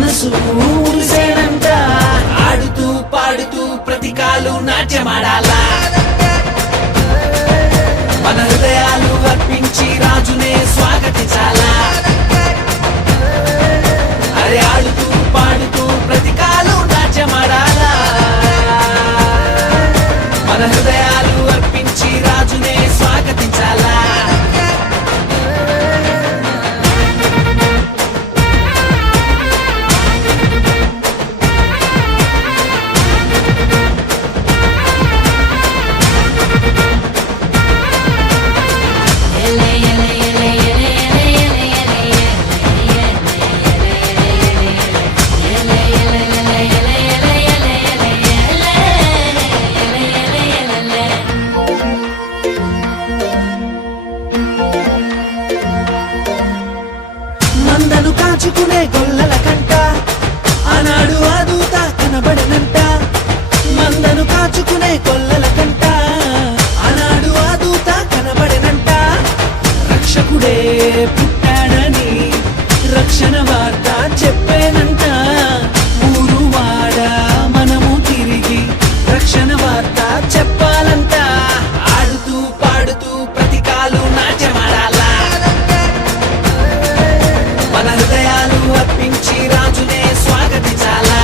మనసు ఊరిసేనంట. ఆడుతూ పాడుతూ ప్రతికాలు నాట్యమాడాలా, మన హృదయాలు అర్పించి రాజునే స్వాగతించాలా. అరే ఆడుతూ పాడుతూ ప్రతికాలు నాట్యమాడాలా, మన హృదయాలు అర్పించి రాజునే స్వాగతించాలా. మందను కాచుకునే గొల్లల కంట ఆనాడు ఆ దూత కనబడనంట. మందను కాచుకునే గొల్లల కంట ఆనాడు ఆ దూత కనబడనంట. రక్షకుడే పుట్టాడని రక్షణ వార్త చెప్పేనంట. ఊరు వాడ మనము తిరిగి రక్షణ వార్త చెప్పాలంట. ఆడుతూ పాడుతూ ప్రతికాలు నాట్యమాడాలా, మన హృదయాలు అర్పించి రాజునే స్వాగతించాలా.